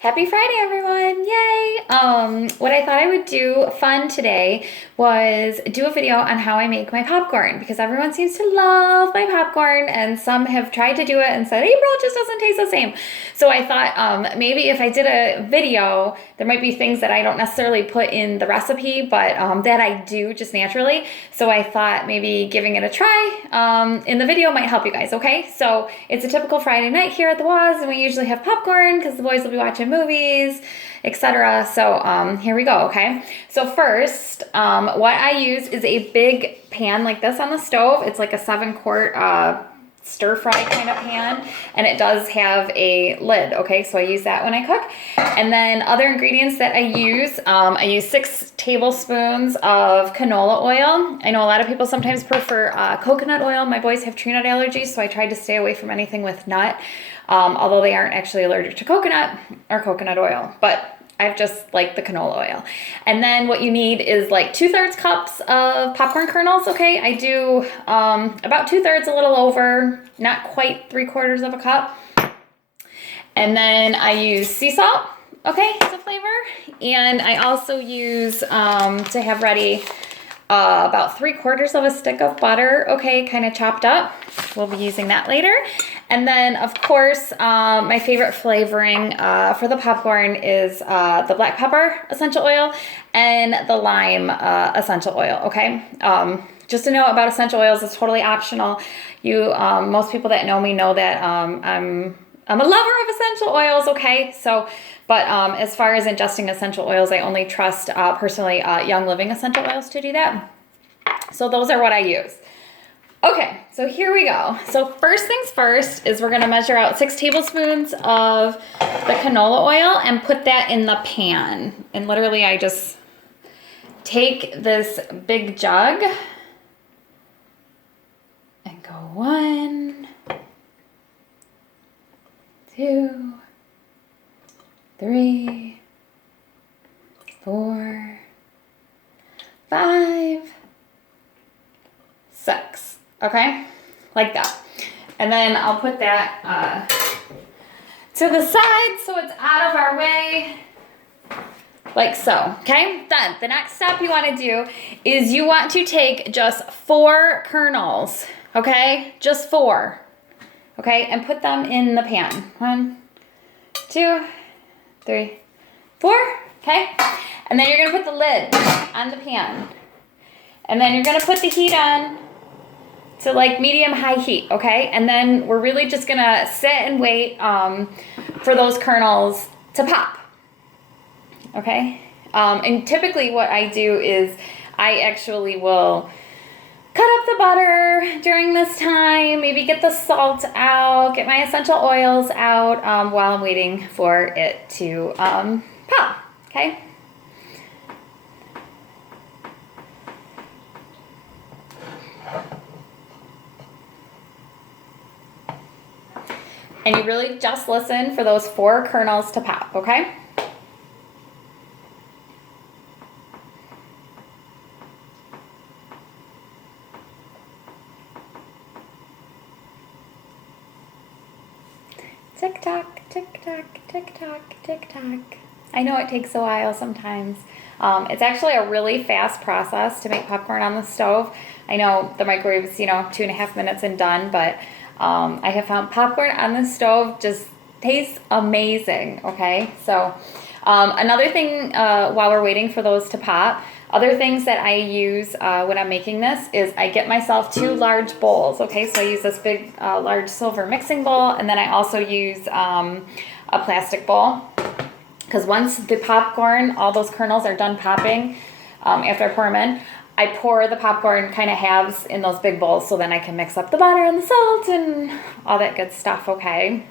Happy Friday, everyone! Yay! What I thought I would do fun today was do a video on how I make my popcorn because everyone seems to love my popcorn and some have tried to do it and said, April, it just doesn't taste the same. So I thought maybe if I did a video, there might be things that I don't necessarily put in the recipe, but that I do just naturally. So I thought maybe giving it a try in the video might help you guys, okay? So it's a typical Friday night here at the Waz, and we usually have popcorn because the boys will be watching movies, etc. So here we go, okay? So first, what I use is a big pan like this on the stove. It's like a 7-quart stir fry kind of pan, and it does have a lid, okay? So I use that when I cook. And then other ingredients that I use 6 tablespoons of canola oil. I know a lot of people sometimes prefer coconut oil. My boys have tree nut allergies, so I tried to stay away from anything with nut, although they aren't actually allergic to coconut or coconut oil, but I've just like the canola oil. And then what you need is like 2/3 cups of popcorn kernels, okay? I do about 2/3, a little over, not quite 3/4 of a cup. And then I use sea salt, okay, to flavor. And I also use, to have ready, about 3/4 of a stick of butter, okay, kind of chopped up. We'll be using that later. And then, of course, my favorite flavoring for the popcorn is the black pepper essential oil and the lime essential oil, okay? Just to know about essential oils, it's totally optional. Most people that know me know that I'm a lover of essential oils, okay? So, but as far as ingesting essential oils, I only trust personally Young Living essential oils to do that. So those are what I use. Okay, so here we go. So first things first is we're gonna measure out 6 tablespoons of the canola oil and put that in the pan. And literally I just take this big jug and go 1, 2, 3, 4, 5, 6. Okay, like that. And then I'll put that to the side so it's out of our way, like so, okay? Then the next step you want to do is you want to take just 4 kernels, okay? Just 4, okay? And put them in the pan. 1, 2, 3, 4, okay? And then you're gonna put the lid on the pan. And then you're gonna put the heat on to like medium-high heat, okay? And then we're really just gonna sit and wait for those kernels to pop, okay? And typically what I do is I actually will cut up the butter during this time, maybe get the salt out, get my essential oils out while I'm waiting for it to pop, okay? And you really just listen for those 4 kernels to pop, okay? Tick tock, tick tock, tick tock, tick tock. I know it takes a while sometimes. It's actually a really fast process to make popcorn on the stove. I know the microwave's, 2.5 minutes and done, but I have found popcorn on the stove just tastes amazing, okay? So another thing while we're waiting for those to pop, other things that I use when I'm making this is I get myself 2 large bowls, okay? So I use this big, large silver mixing bowl, and then I also use a plastic bowl. Because once the popcorn, all those kernels are done popping, after I pour them in, I pour the popcorn kind of halves in those big bowls so then I can mix up the butter and the salt and all that good stuff, okay?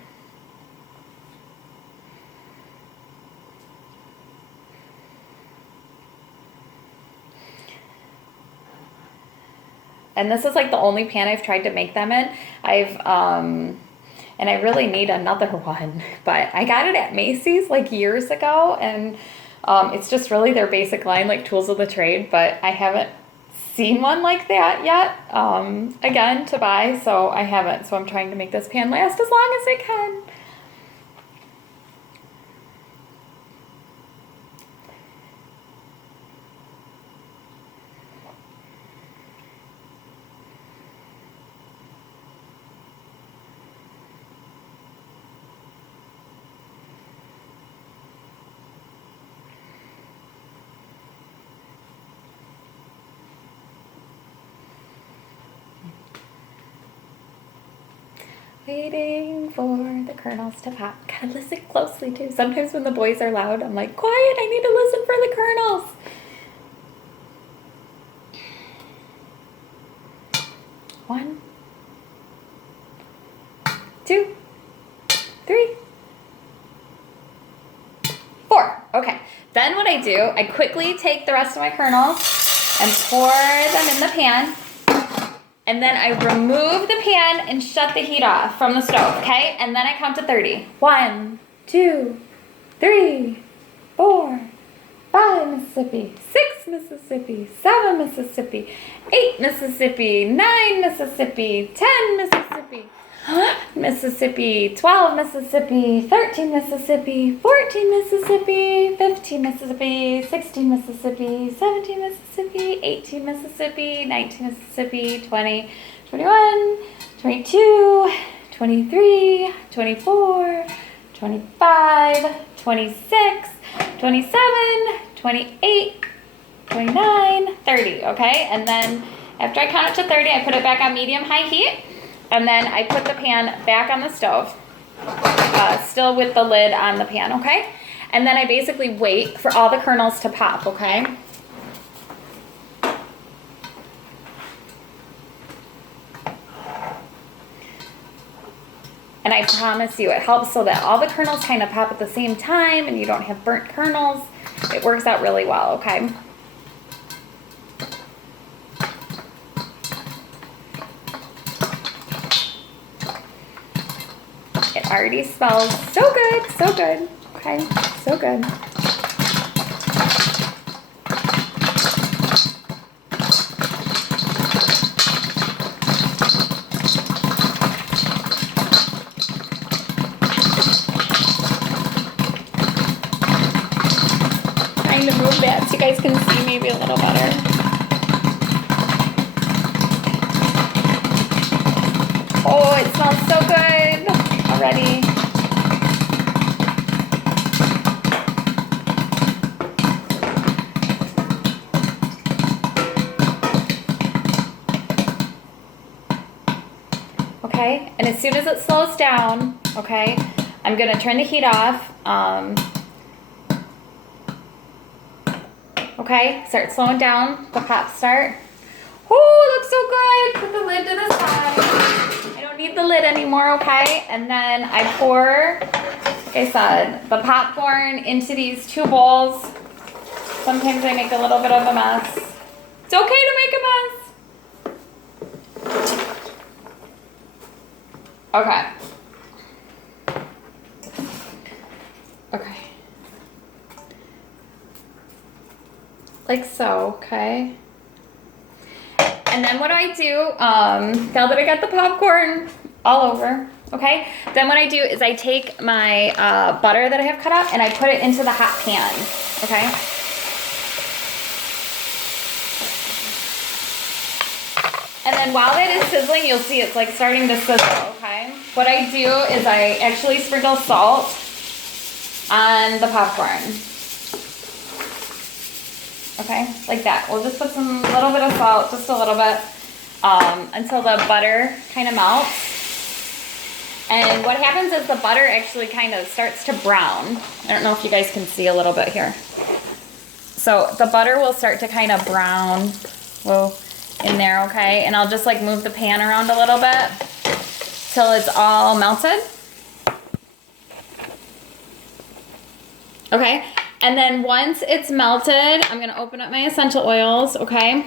And this is like the only pan I've tried to make them in. And I really need another one, but I got it at Macy's like years ago, and it's just really their basic line, like tools of the trade, but I haven't seen one like that yet, again, to buy, so I haven't. So I'm trying to make this pan last as long as it can. Waiting for the kernels to pop. Gotta listen closely too. Sometimes when the boys are loud, I'm like, quiet, I need to listen for the kernels. One, two, three, four. Okay. Then what I do, I quickly take the rest of my kernels and pour them in the pan. And then I remove the pan and shut the heat off from the stove, okay? And then I count to 30. 1, 2, 3, 4, 5 Mississippi, 6 Mississippi, 7 Mississippi, 8 Mississippi, 9 Mississippi, 10 Mississippi, Mississippi, 12 Mississippi, 13 Mississippi, 14 Mississippi, 15 Mississippi, 16 Mississippi, 17 Mississippi, 18 Mississippi, 19 Mississippi, 20, 21, 22, 23, 24, 25, 26, 27, 28, 29, 30, okay? And then after I count it to 30, I put it back on medium-high heat, and then I put the pan back on the stove, still with the lid on the pan, okay? And then I basically wait for all the kernels to pop, okay? And I promise you, it helps so that all the kernels kind of pop at the same time and you don't have burnt kernels. It works out really well, okay? It already smells so good, okay? So good. Trying to move that so you guys can see maybe a little better. Oh, it smells so good already. Okay, and as soon as it slows down, okay, I'm gonna turn the heat off. Okay, start slowing down, the pops start. Oh, looks so good. Put the lid to the side. I don't need the lid anymore, okay? And then I pour, like I said, the popcorn into these 2 bowls. Sometimes I make a little bit of a mess. It's okay to make a mess. Okay. Okay. Like so, okay? And then what I do, now that I got the popcorn all over, okay? Then what I do is I take my butter that I have cut up and I put it into the hot pan, okay? And then while that is sizzling, you'll see it's like starting to sizzle, okay? What I do is I actually sprinkle salt on the popcorn. Okay, like that. We'll just put some little bit of salt, just a little bit, until the butter kind of melts. And what happens is the butter actually kind of starts to brown. I don't know if you guys can see a little bit here. So the butter will start to kind of brown in there, okay? And I'll just like move the pan around a little bit till it's all melted. Okay. And then once it's melted, I'm gonna open up my essential oils, okay?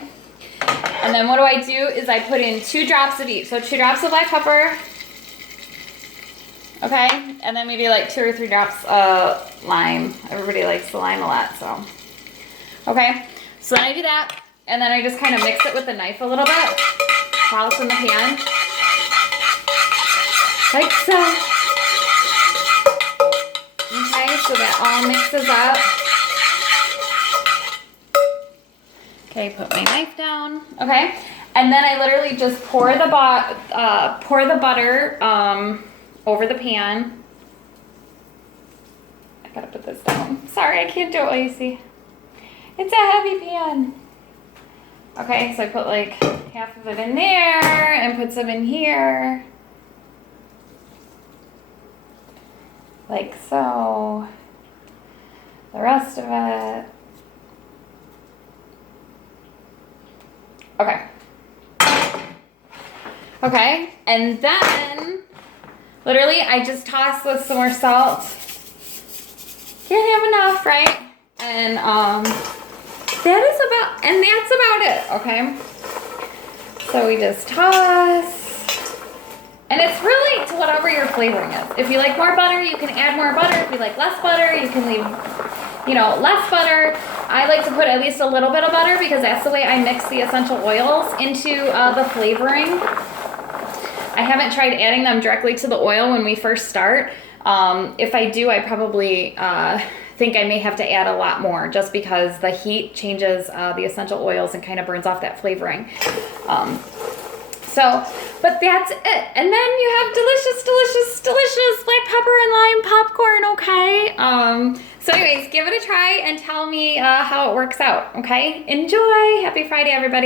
And then what do? Is I put in 2 drops of each. So 2 drops of black pepper, okay? And then maybe like 2 or 3 drops of lime. Everybody likes the lime a lot, so. Okay, so then I do that, and then I just kind of mix it with the knife a little bit while it's in the pan. Like so. Okay, so that all mixes up. Okay, put my knife down. Okay, and then I literally just pour the butter over the pan. I gotta put this down. Sorry, I can't do it while you see. It's a heavy pan. Okay, so I put like half of it in there and put some in here. like so. The rest of it. Okay. Okay, and then literally I just toss with some more salt. Can't have enough, right? And that's about it, okay? So we just toss. And it's really to whatever your flavoring is. If you like more butter, you can add more butter. If you like less butter, you can leave, less butter. I like to put at least a little bit of butter because that's the way I mix the essential oils into the flavoring. I haven't tried adding them directly to the oil when we first start. If I do, I probably think I may have to add a lot more just because the heat changes the essential oils and kind of burns off that flavoring. But that's it. And then you have delicious, delicious, delicious black pepper and lime popcorn, okay? So anyways, give it a try and tell me how it works out, okay? Enjoy! Happy Friday, everybody.